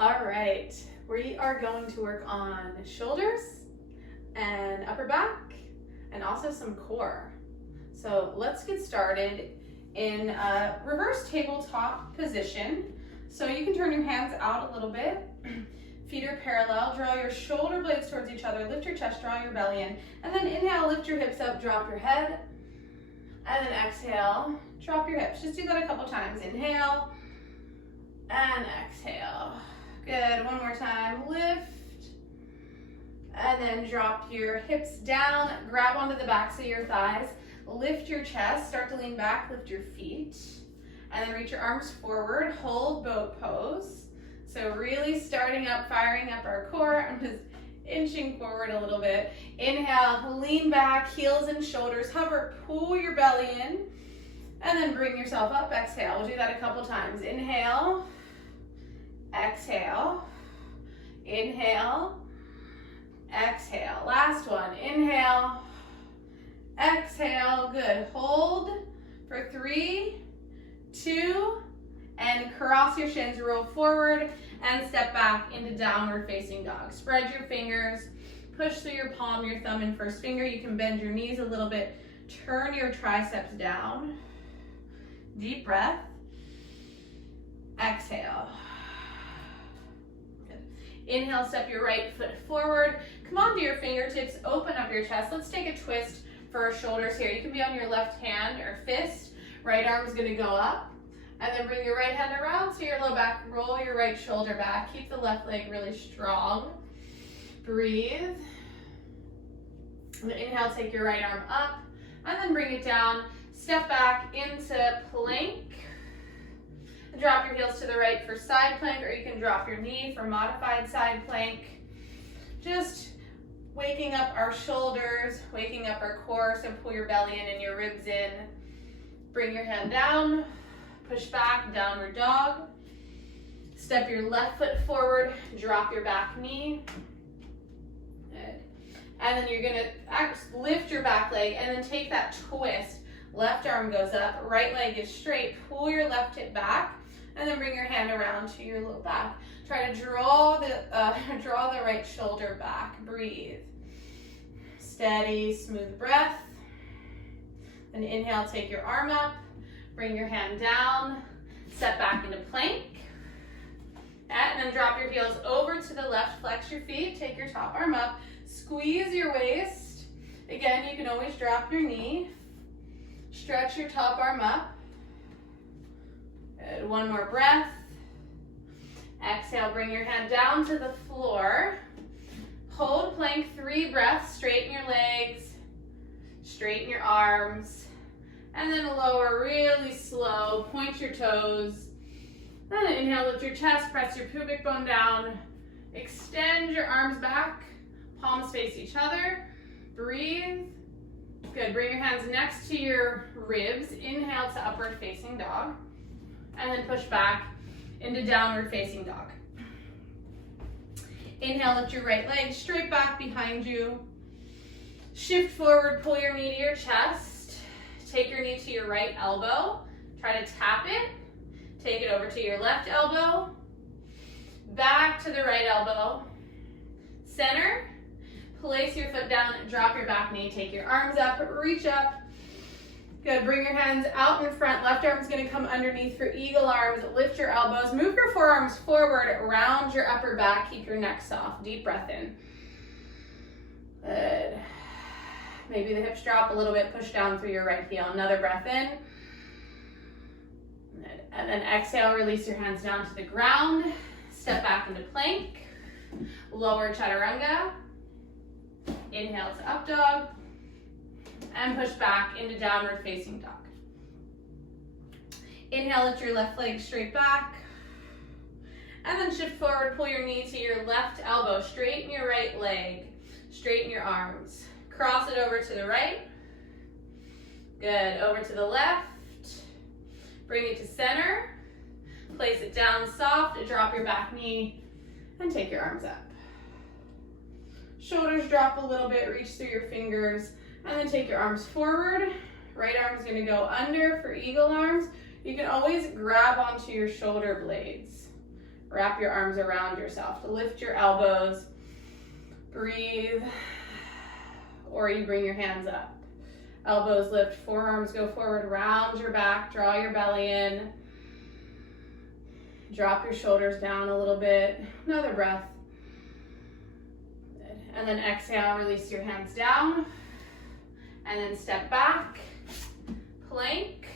All right, we are going to work on shoulders and upper back and also some core. So let's get started in a reverse tabletop position. So you can turn your hands out a little bit. Feet are parallel. Draw your shoulder blades towards each other. Lift your chest, draw your belly in. And then inhale, lift your hips up, drop your head. And then exhale, drop your hips. Just do that a couple times. Inhale and exhale. Good, one more time. Lift. And then drop your hips down. Grab onto the backs of your thighs. Lift your chest. Start to lean back. Lift your feet. And then reach your arms forward. Hold boat pose. So really starting up, firing up our core. I'm just inching forward a little bit. Inhale, lean back, heels and shoulders. Hover, pull your belly in. And then bring yourself up. Exhale. We'll do that a couple times. Inhale. Exhale. Inhale. Exhale. Last one. Inhale. Exhale. Good. Hold for 3, 2, and cross your shins. Roll forward and step back into downward facing dog. Spread your fingers. Push through your palm, your thumb, and first finger. You can bend your knees a little bit. Turn your triceps down. Deep breath. Exhale. Good. Inhale, step your right foot forward. Come onto your fingertips, open up your chest. Let's take a twist for our shoulders here. You can be on your left hand or fist. Right arm is gonna go up. And then bring your right hand around to your low back. Roll your right shoulder back. Keep the left leg really strong. Breathe. And then inhale, take your right arm up. And then bring it down. Step back into plank. Drop your heels to the right for side plank, or you can drop your knee for modified side plank. Just waking up our shoulders, waking up our core, so pull your belly in and your ribs in. Bring your hand down, push back, downward dog. Step your left foot forward, drop your back knee. Good. And then you're gonna lift your back leg and then take that twist. Left arm goes up, right leg is straight. Pull your left hip back, and then bring your hand around to your low back. Try to draw the right shoulder back. Breathe. Steady, smooth breath. Then inhale, take your arm up, bring your hand down, step back into plank. And then drop your heels over to the left, flex your feet, take your top arm up, squeeze your waist. Again, you can always drop your knee. Stretch your top arm up. Good. One more breath. Exhale, bring your hand down to the floor. Hold plank 3 breaths. Straighten your legs. Straighten your arms. And then lower really slow. Point your toes. Then inhale, lift your chest. Press your pubic bone down. Extend your arms back. Palms face each other. Breathe. Good, bring your hands next to your ribs. Inhale to upward facing dog. And then push back into downward facing dog. Inhale, lift your right leg straight back behind you. Shift forward, pull your knee to your chest. Take your knee to your right elbow. Try to tap it. Take it over to your left elbow. Back to the right elbow. Center. Place your foot down, drop your back knee, take your arms up, reach up. Good, bring your hands out in front. Left arm's gonna come underneath for eagle arms. Lift your elbows, move your forearms forward, round your upper back, keep your neck soft. Deep breath in. Good. Maybe the hips drop a little bit, push down through your right heel. Another breath in. Good. And then exhale, release your hands down to the ground. Step back into plank. Lower chaturanga. Inhale to up dog, and push back into downward facing dog. Inhale, lift your left leg straight back, and then shift forward, pull your knee to your left elbow, straighten your right leg, straighten your arms. Cross it over to the right, good, over to the left, bring it to center, place it down soft, drop your back knee, and take your arms up. Shoulders drop a little bit, reach through your fingers, and then take your arms forward. Right arm is gonna go under for eagle arms. You can always grab onto your shoulder blades. Wrap your arms around yourself. Lift your elbows. Breathe. Or you bring your hands up. Elbows lift, forearms go forward, round your back, draw your belly in. Drop your shoulders down a little bit. Another breath. Good. And then exhale, release your hands down. And then step back, plank.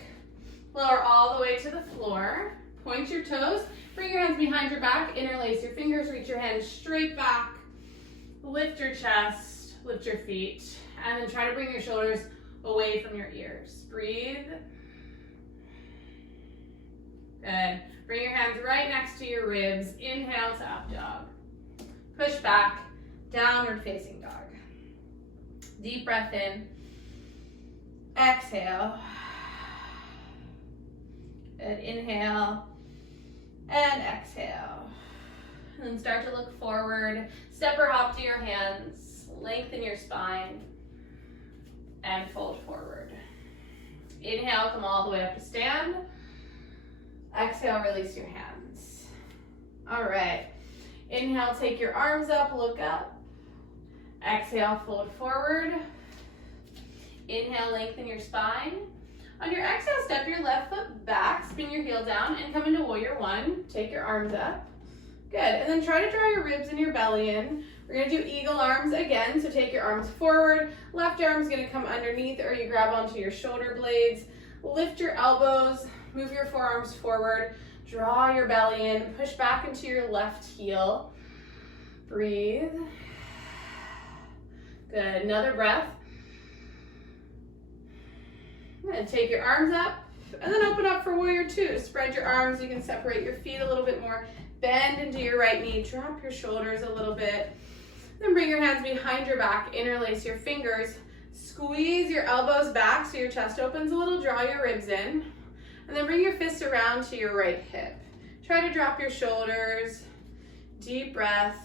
Lower all the way to the floor. Point your toes. Bring your hands behind your back. Interlace your fingers. Reach your hands straight back. Lift your chest. Lift your feet. And then try to bring your shoulders away from your ears. Breathe. Good. Bring your hands right next to your ribs. Inhale to up dog. Push back. Downward facing dog. Deep breath in. Exhale. Good. Inhale and exhale. And then start to look forward. Step or hop to your hands. Lengthen your spine and fold forward. Inhale, come all the way up to stand. Exhale, release your hands. All right. Inhale, take your arms up, look up. Exhale, fold forward. Inhale, lengthen your spine. On your exhale, step your left foot back, spin your heel down, and come into warrior one. Take your arms up. Good, and then try to draw your ribs and your belly in. We're gonna do eagle arms again, so take your arms forward. Left arm's gonna come underneath, or you grab onto your shoulder blades. Lift your elbows, move your forearms forward. Draw your belly in, push back into your left heel. Breathe. Good, another breath. And take your arms up, and then open up for warrior two. Spread your arms, you can separate your feet a little bit more. Bend into your right knee, drop your shoulders a little bit. Then bring your hands behind your back, interlace your fingers. Squeeze your elbows back so your chest opens a little, draw your ribs in. And then bring your fists around to your right hip. Try to drop your shoulders. Deep breath.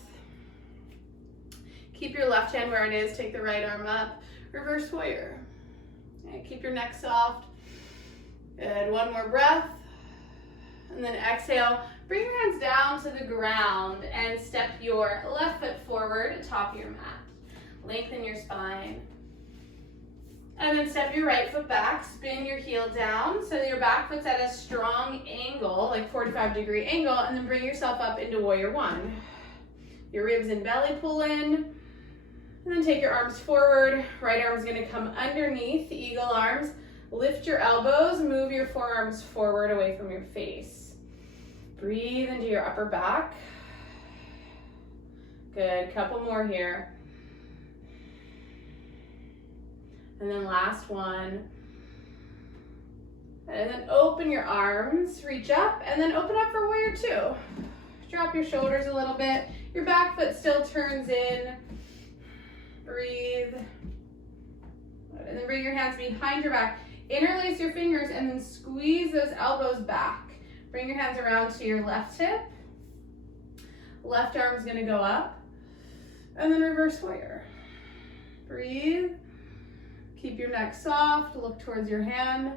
Keep your left hand where it is, take the right arm up. Reverse warrior. Okay, keep your neck soft. Good, one more breath. And then exhale, bring your hands down to the ground and step your left foot forward, top of your mat. Lengthen your spine. And then step your right foot back, spin your heel down so that your back foot's at a strong angle, like 45-degree angle, and then bring yourself up into warrior one. Your ribs and belly pull in. And then take your arms forward. Right arm's gonna come underneath, eagle arms. Lift your elbows, move your forearms forward away from your face. Breathe into your upper back. Good, couple more here. And then last one. And then open your arms, reach up, and then open up for warrior two. Drop your shoulders a little bit. Your back foot still turns in. Breathe. And then bring your hands behind your back. Interlace your fingers and then squeeze those elbows back. Bring your hands around to your left hip. Left arm's gonna go up. And then reverse warrior. Breathe. Keep your neck soft, look towards your hand.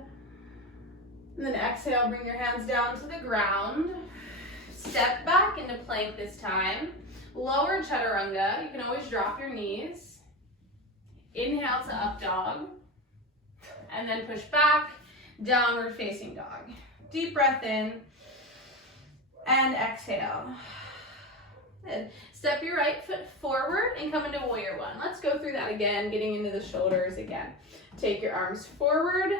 And then exhale, bring your hands down to the ground. Step back into plank this time. Lower chaturanga, you can always drop your knees. Inhale to up dog. And then push back, downward facing dog. Deep breath in. And exhale. Good. Step your right foot forward and come into warrior one. Let's go through that again, getting into the shoulders again. Take your arms forward.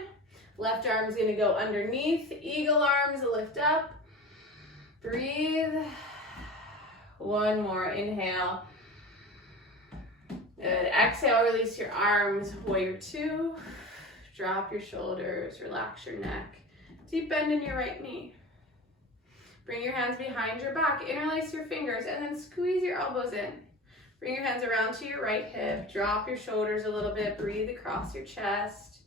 Left arm's gonna go underneath. Eagle arms, lift up. Breathe. One more, inhale. Good, exhale, release your arms, warrior two. Drop your shoulders, relax your neck. Deep bend in your right knee. Bring your hands behind your back, interlace your fingers, and then squeeze your elbows in. Bring your hands around to your right hip, drop your shoulders a little bit, breathe across your chest.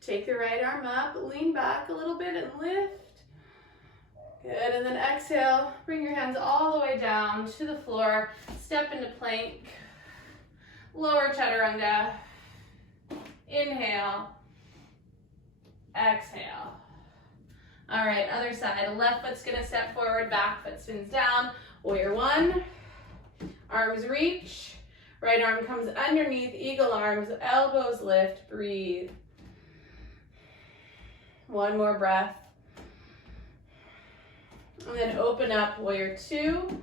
Take the right arm up, lean back a little bit and lift. Good, and then exhale, bring your hands all the way down to the floor, step into plank, lower chaturanga, inhale, exhale. All right, other side. Left foot's gonna step forward, back foot spins down. Warrior one. Arms reach. Right arm comes underneath, eagle arms, elbows lift, breathe. One more breath. And then open up, warrior two.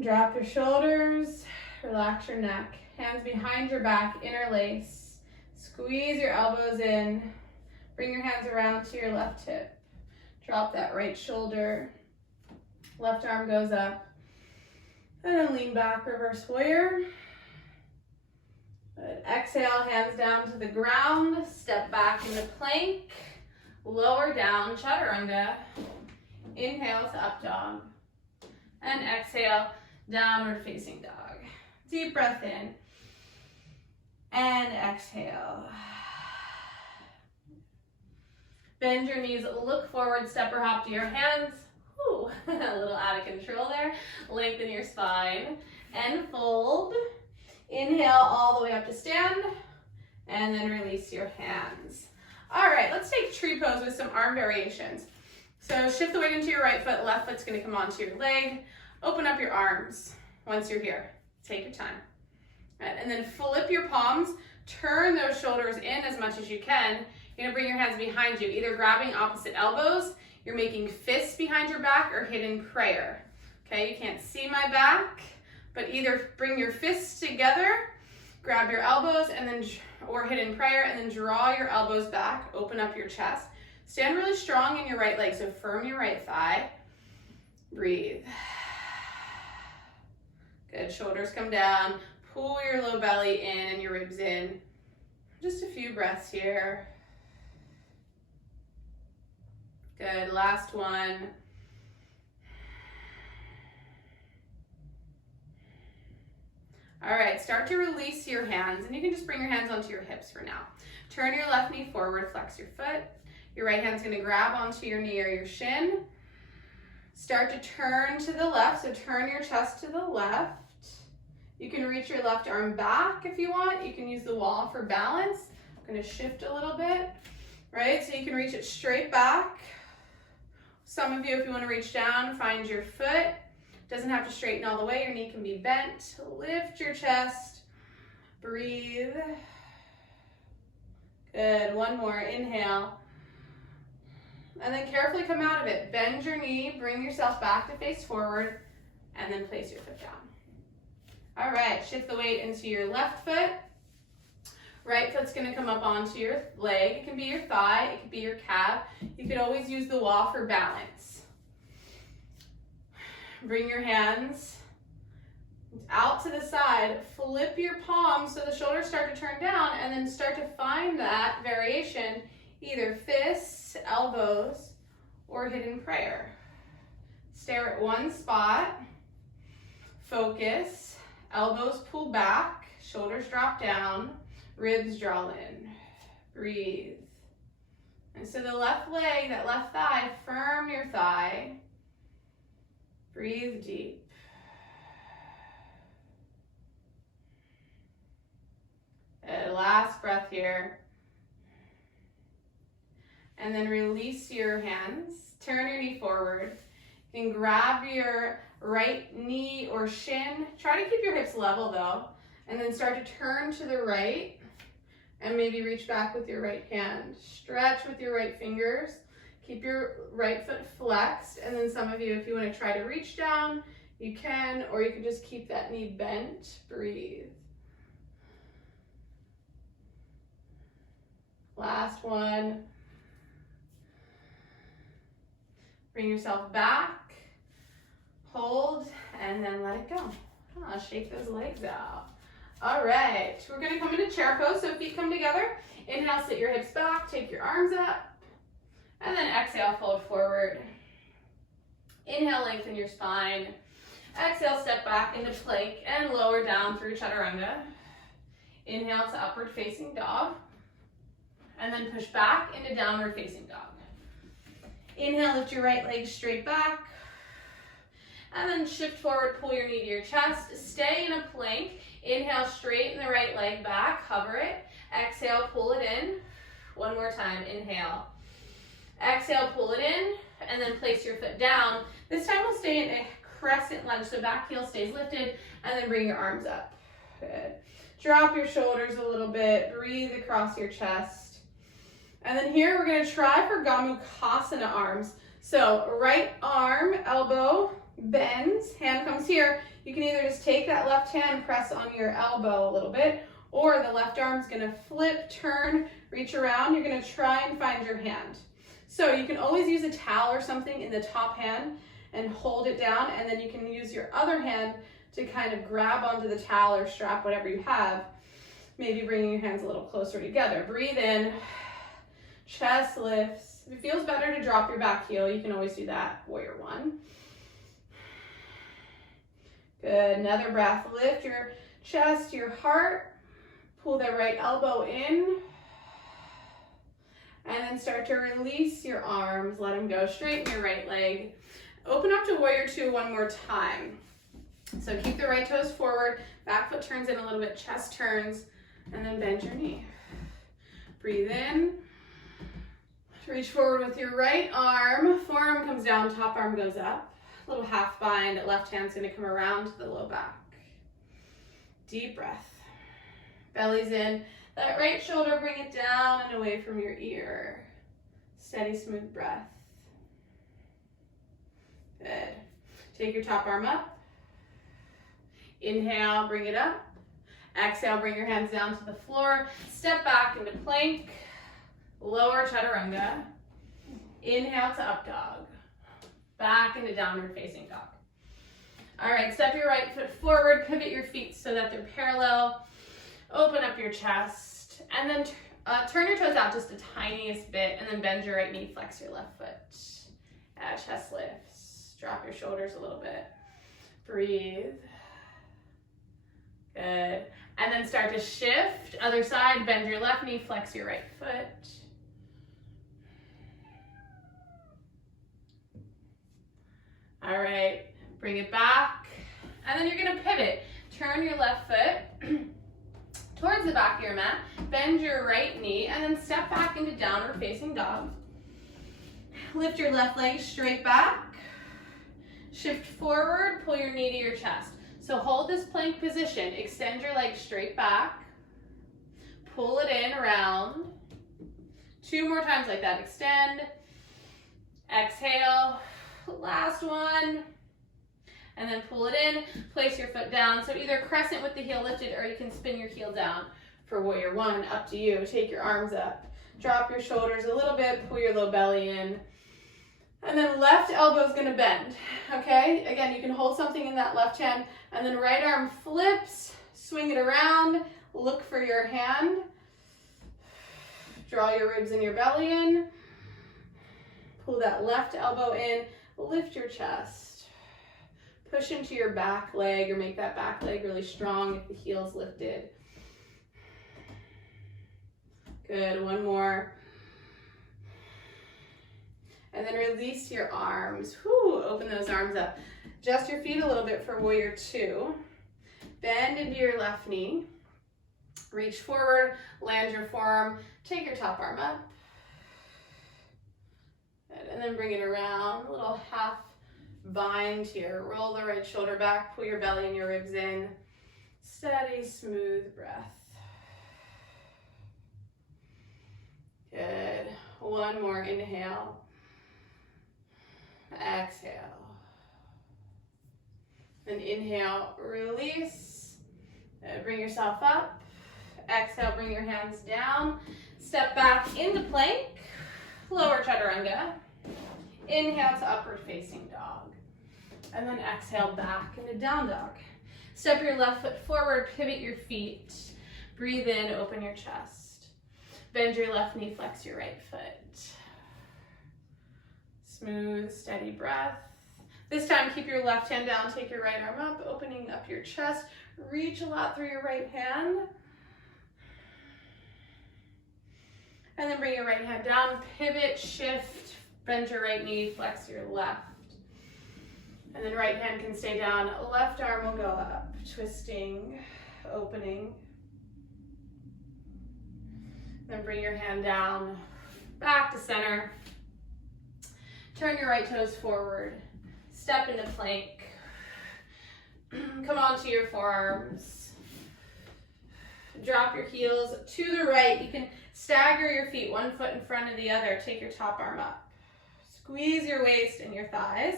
Drop your shoulders, relax your neck. Hands behind your back, interlace. Squeeze your elbows in. Bring your hands around to your left hip. Drop that right shoulder. Left arm goes up. And then lean back, reverse warrior. Good. Exhale, hands down to the ground. Step back into plank. Lower down, chaturanga. Inhale to up dog. And exhale, downward facing dog. Deep breath in. And exhale. Bend your knees, look forward, step or hop to your hands. Ooh, a little out of control there. Lengthen your spine and fold. Inhale all the way up to stand, and then release your hands. All right, let's take tree pose with some arm variations. So shift the weight into your right foot, left foot's gonna come onto your leg. Open up your arms once you're here. Take your time. All right, and then flip your palms, turn those shoulders in as much as you can. You're gonna bring your hands behind you, either grabbing opposite elbows, you're making fists behind your back, or hidden prayer. Okay, you can't see my back, but either bring your fists together, grab your elbows, and then, or hidden prayer, and then draw your elbows back, open up your chest. Stand really strong in your right leg, so firm your right thigh. Breathe. Good, shoulders come down, pull your low belly in and your ribs in. Just a few breaths here. Good, last one. All right, start to release your hands, and you can just bring your hands onto your hips for now. Turn your left knee forward, flex your foot. Your right hand's gonna grab onto your knee or your shin. Start to turn to the left, so turn your chest to the left. You can reach your left arm back if you want. You can use the wall for balance. I'm gonna shift a little bit, right? So you can reach it straight back. Some of you, if you wanna reach down, find your foot. Doesn't have to straighten all the way, your knee can be bent. Lift your chest, breathe. Good, one more, inhale. And then carefully come out of it. Bend your knee, bring yourself back to face forward, and then place your foot down. All right, shift the weight into your left foot. Right foot's gonna come up onto your leg. It can be your thigh, it could be your calf. You could always use the wall for balance. Bring your hands out to the side, flip your palms so the shoulders start to turn down, and then start to find that variation, either fists, elbows, or hidden prayer. Stare at one spot, focus, elbows pull back, shoulders drop down, ribs draw in, breathe. And so the left leg, that left thigh, firm your thigh, breathe deep. And last breath here. And then release your hands, turn your knee forward. You can grab your right knee or shin. Try to keep your hips level though. And then start to turn to the right and maybe reach back with your right hand. Stretch with your right fingers. Keep your right foot flexed. And then some of you, if you want to try to reach down, you can, or you can just keep that knee bent. Breathe. Last one. Bring yourself back, hold, and then let it go. Shake those legs out. All right, we're gonna come into chair pose, so feet come together. Inhale, sit your hips back, take your arms up, and then exhale, fold forward. Inhale, lengthen your spine. Exhale, step back into plank and lower down through chaturanga. Inhale to upward facing dog, and then push back into downward facing dog. Inhale, lift your right leg straight back, and then shift forward, pull your knee to your chest. Stay in a plank. Inhale, straighten the right leg back, hover it. Exhale, pull it in. One more time, inhale. Exhale, pull it in, and then place your foot down. This time we'll stay in a crescent lunge, so back heel stays lifted, and then bring your arms up. Good. Drop your shoulders a little bit, breathe across your chest. And then here we're gonna try for Gamukasana Arms. So right arm, elbow, bends, hand comes here. You can either just take that left hand, press on your elbow a little bit, or the left arm's gonna flip, turn, reach around. You're gonna try and find your hand. So you can always use a towel or something in the top hand and hold it down, and then you can use your other hand to kind of grab onto the towel or strap, whatever you have, maybe bringing your hands a little closer together. Breathe in, chest lifts. If it feels better to drop your back heel, you can always do that, warrior one. Good, another breath. Lift your chest, your heart. Pull the right elbow in. And then start to release your arms. Let them go. Straighten your right leg. Open up to warrior two one more time. So keep the right toes forward. Back foot turns in a little bit. Chest turns. And then bend your knee. Breathe in. Reach forward with your right arm. Forearm comes down. Top arm goes up. Little half bind. Left hand's going to come around to the low back. Deep breath. Belly's in. That right shoulder, bring it down and away from your ear. Steady, smooth breath. Good. Take your top arm up. Inhale, bring it up. Exhale, bring your hands down to the floor. Step back into plank. Lower chaturanga. Inhale to up dog. Back into downward facing dog. All right, step your right foot forward. Pivot your feet so that they're parallel. Open up your chest, and then turn your toes out just the tiniest bit, and then bend your right knee, flex your left foot. Chest lifts. Drop your shoulders a little bit. Breathe. Good. And then start to shift. Other side, bend your left knee, flex your right foot. All right, bring it back. And then you're gonna pivot. Turn your left foot towards the back of your mat, bend your right knee, and then step back into downward facing dog. Lift your left leg straight back. Shift forward, pull your knee to your chest. So hold this plank position, extend your leg straight back, pull it in, around. 2 more times like that, extend, exhale, last one. And then pull it in, place your foot down. So either crescent with the heel lifted, or you can spin your heel down for warrior one, up to you. Take your arms up, drop your shoulders a little bit, pull your low belly in. And then left elbow is gonna bend, okay? Again, you can hold something in that left hand, and then right arm flips, swing it around, look for your hand. Draw your ribs and your belly in. Pull that left elbow in, lift your chest. Push into your back leg, or make that back leg really strong if the heel's lifted. Good, one more. And then release your arms. Whew, open those arms up. Adjust your feet a little bit for warrior two. Bend into your left knee. Reach forward, land your forearm, take your top arm up. Good, and then bring it around, a little half bind here. Roll the right shoulder back, pull your belly and your ribs in. Steady, smooth breath. Good. One more inhale. Exhale. Then inhale, release. Bring yourself up. Exhale, bring your hands down. Step back into plank. Lower chaturanga. Inhale to upward facing dog. And then exhale back into down dog. Step your left foot forward, pivot your feet. Breathe in, open your chest. Bend your left knee, flex your right foot. Smooth, steady breath. This time, keep your left hand down, take your right arm up, opening up your chest. Reach a lot through your right hand. And then bring your right hand down, pivot, shift, bend your right knee, flex your left. And then right hand can stay down, left arm will go up, twisting, opening. Then bring your hand down, back to center. Turn your right toes forward. Step into plank. Come onto your forearms. Drop your heels to the right. You can stagger your feet, one foot in front of the other. Take your top arm up. Squeeze your waist and your thighs.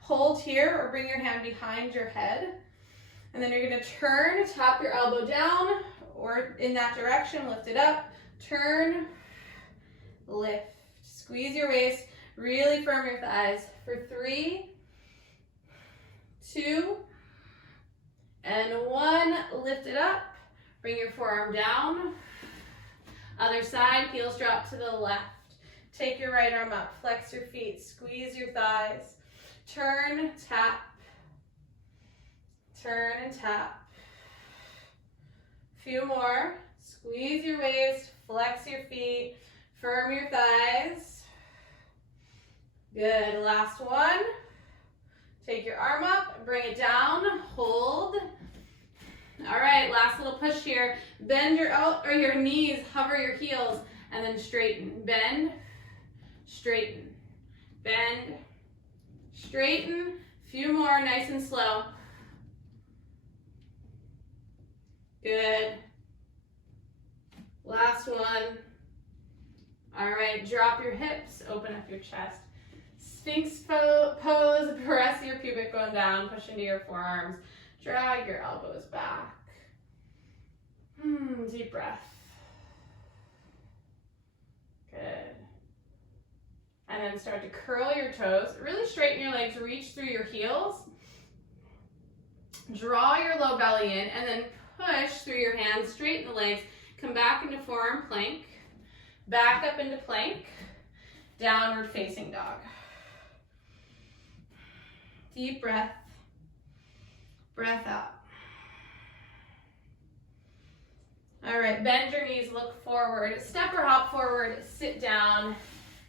Hold here or bring your hand behind your head. And then you're going to turn, tap your elbow down or in that direction, lift it up. Turn, lift. Squeeze your waist, really firm your thighs for 3, 2, and 1. Lift it up. Bring your forearm down. Other side, heels drop to the left. Take your right arm up, flex your feet, squeeze your thighs. Turn, tap. Turn and tap. Few more. Squeeze your waist, flex your feet, firm your thighs. Good, last one. Take your arm up, bring it down, hold. All right, last little push here. Bend your knees, hover your heels, and then straighten. Bend, straighten, bend, straighten. Few more, nice and slow. Good. Last one. All right, drop your hips, open up your chest. Sphinx pose, press your pubic bone down, push into your forearms. Drag your elbows back. Deep breath. Good. And then start to curl your toes. Really straighten your legs, reach through your heels. Draw your low belly in and then push through your hands, straighten the legs. Come back into forearm plank. Back up into plank. Downward facing dog. Deep breath. Breath out. All right, bend your knees, look forward. Step or hop forward, sit down,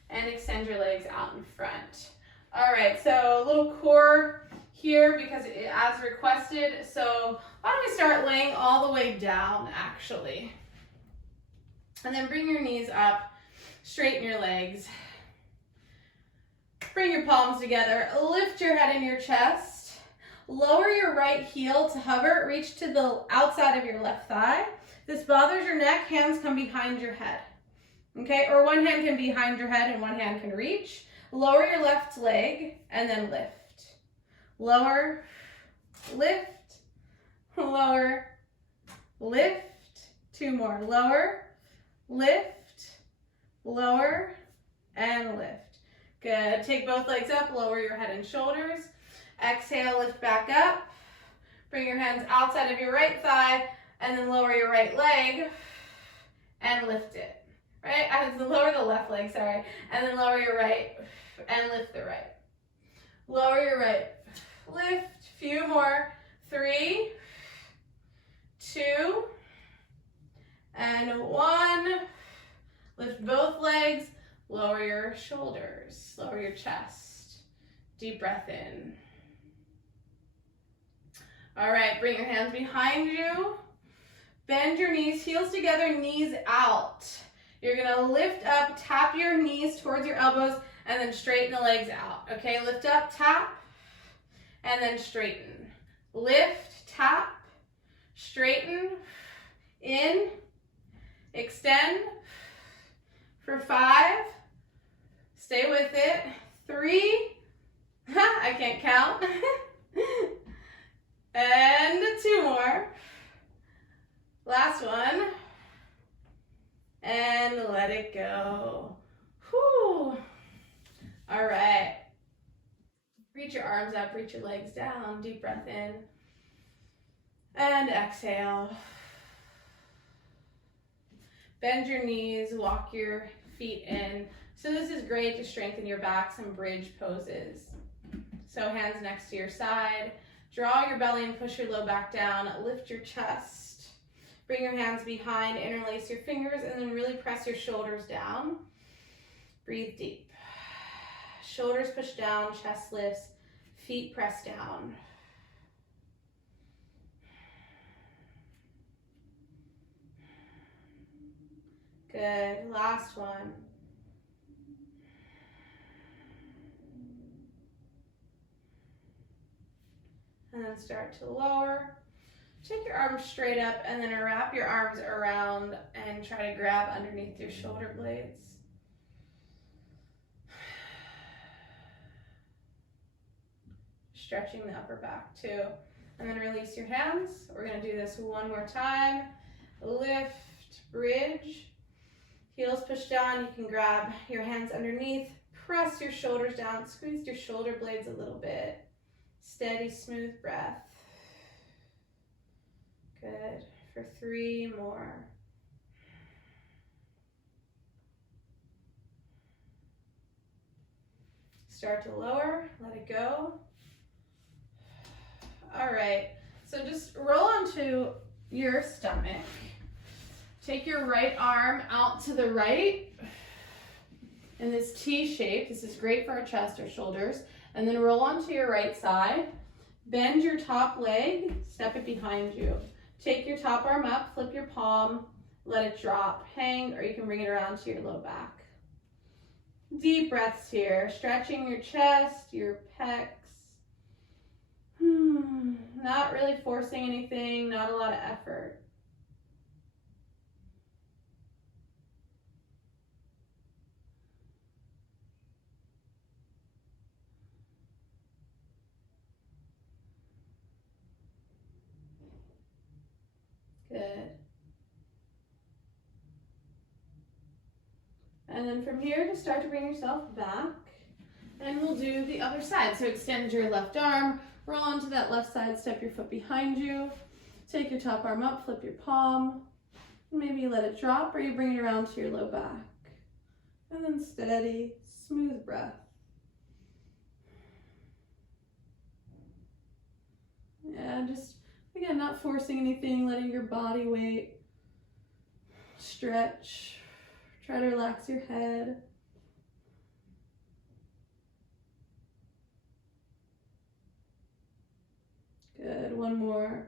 and extend your legs out in front. All right, so a little core here because as requested. So why don't we start laying all the way down, actually. And then bring your knees up, straighten your legs. Bring your palms together, lift your head and your chest. Lower your right heel to hover, reach to the outside of your left thigh. If this bothers your neck, hands come behind your head. Okay, or one hand can be behind your head and one hand can reach. Lower your left leg and then lift. Lower, lift, lower, lift. 2 more. Lower, lift, lower, and lift. Good. Take both legs up, lower your head and shoulders. Exhale, lift back up. Bring your hands outside of your right thigh and then lower your right leg and lift it. Right? I have to lower the left leg, sorry. And then lower your right and lift the right. Lower your right. Lift. Few more. 3, 2, and 1. Lift both legs. Lower your shoulders. Lower your chest. Deep breath in. All right, bring your hands behind you. Bend your knees, heels together, knees out. You're gonna lift up, tap your knees towards your elbows, and then straighten the legs out. Okay, lift up, tap, and then straighten. Lift, tap, straighten, in, extend for 5. Stay with it. 3, I can't count. And 2 more. Last one. And let it go. Whew. All right. Reach your arms up, reach your legs down. Deep breath in. And exhale. Bend your knees, walk your feet in. So this is great to strengthen your back, some bridge poses. So hands next to your side. Draw your belly and push your low back down. Lift your chest. Bring your hands behind, interlace your fingers, and then really press your shoulders down. Breathe deep. Shoulders push down, chest lifts, feet press down. Good. Last one. and then start to lower. Take your arms straight up and then wrap your arms around and try to grab underneath your shoulder blades. Stretching the upper back too. And then release your hands. We're going to do this one more time. Lift, bridge. Heels push down. You can grab your hands underneath. Press your shoulders down. Squeeze your shoulder blades a little bit. Steady, smooth breath. Good. For 3 more. Start to lower. Let it go. All right. So just roll onto your stomach. Take your right arm out to the right in this T shape. This is great for our chest or shoulders. And then roll onto your right side. Bend your top leg, step it behind you. Take your top arm up, flip your palm, let it drop, hang, or you can bring it around to your low back. Deep breaths here, stretching your chest, your pecs. Not really forcing anything, not a lot of effort. Good. And then from here, just start to bring yourself back. And we'll do the other side. So extend your left arm, roll onto that left side, step your foot behind you. Take your top arm up, flip your palm. Maybe you let it drop or you bring it around to your low back. And then steady, smooth breath. Yeah, just, again, not forcing anything, letting your body weight stretch. Try to relax your head. Good, one more.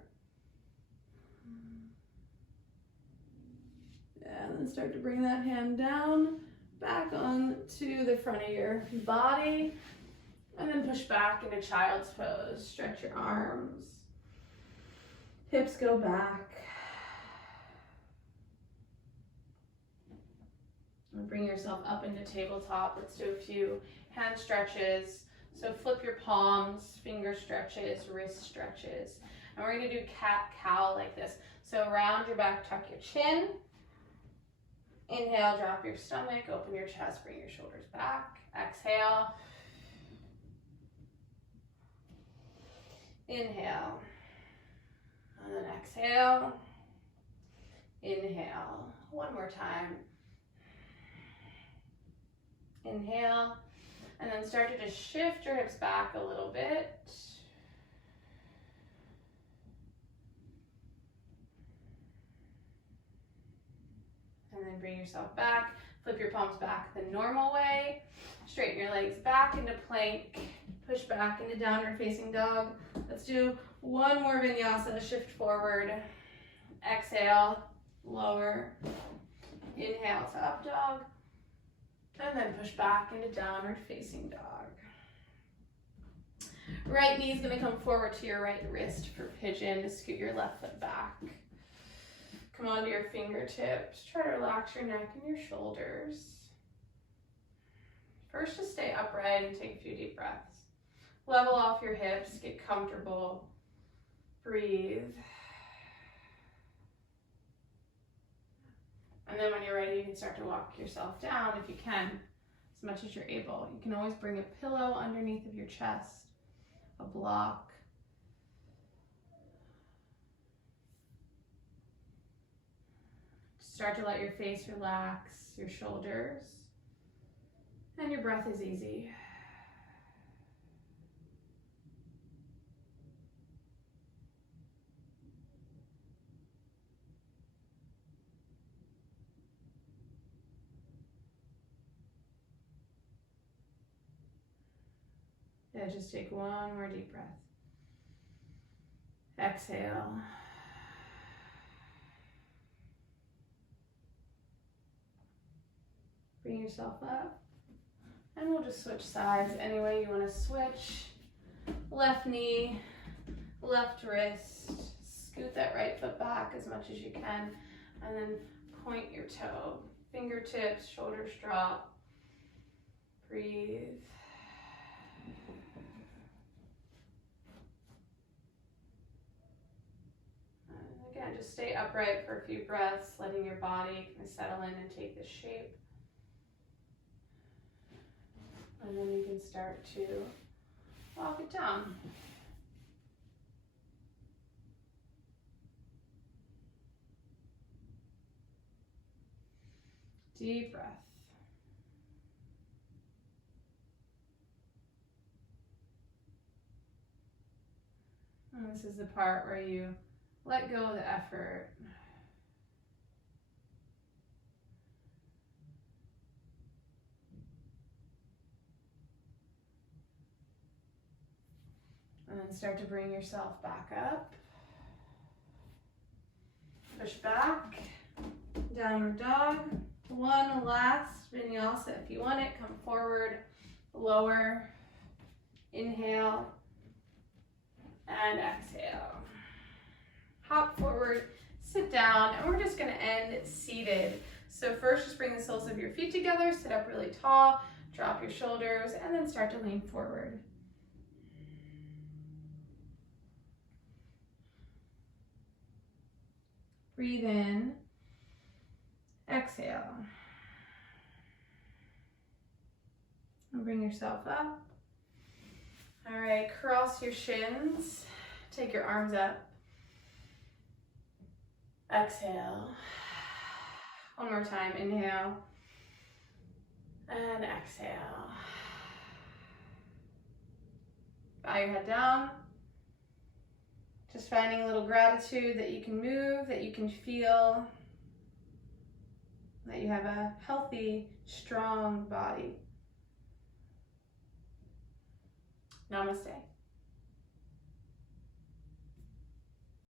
And then start to bring that hand down, back on to the front of your body. And then push back into child's pose. Stretch your arms. Hips go back. And bring yourself up into tabletop. Let's do a few hand stretches. So flip your palms, finger stretches, wrist stretches. And we're going to do cat-cow like this. So round your back, tuck your chin. Inhale, drop your stomach, open your chest, bring your shoulders back. Exhale. Inhale. And then exhale. Inhale. One more time. Inhale. And then start to just shift your hips back a little bit. And then bring yourself back. Flip your palms back the normal way. Straighten your legs back into plank. Push back into downward facing dog. Let's do one more vinyasa. Shift forward. Exhale. Lower. Inhale to up dog. And then push back into downward facing dog. Right knee is going to come forward to your right wrist for pigeon to scoot your left foot back. Come onto your fingertips. Try to relax your neck and your shoulders. First, just stay upright and take a few deep breaths. Level off your hips. Get comfortable. Breathe. And then when you're ready, you can start to walk yourself down if you can, as much as you're able. You can always bring a pillow underneath of your chest, a block. Start to let your face relax, your shoulders, and your breath is easy. Yeah, just take one more deep breath. Exhale. Bring yourself up. And we'll just switch sides any way you want to switch. Left knee left wrist. Scoot that right foot back as much as you can, and then point your toe. Fingertips, shoulders drop. Breathe. And again, just stay upright for a few breaths, letting your body kind of settle in and take this shape. And then you can start to walk it down. Deep breath. And this is the part where you let go of the effort. And then start to bring yourself back up. Push back. Downward dog. One last vinyasa. If you want it, come forward, lower, inhale, and exhale. Hop forward, sit down, and we're just gonna end seated. So first, just bring the soles of your feet together, sit up really tall, drop your shoulders, and then start to lean forward. Breathe in. Exhale. And bring yourself up. All right, cross your shins. Take your arms up. Exhale. One more time, inhale. And exhale. Bow your head down. Just finding a little gratitude that you can move, that you can feel, that you have a healthy, strong body. Namaste.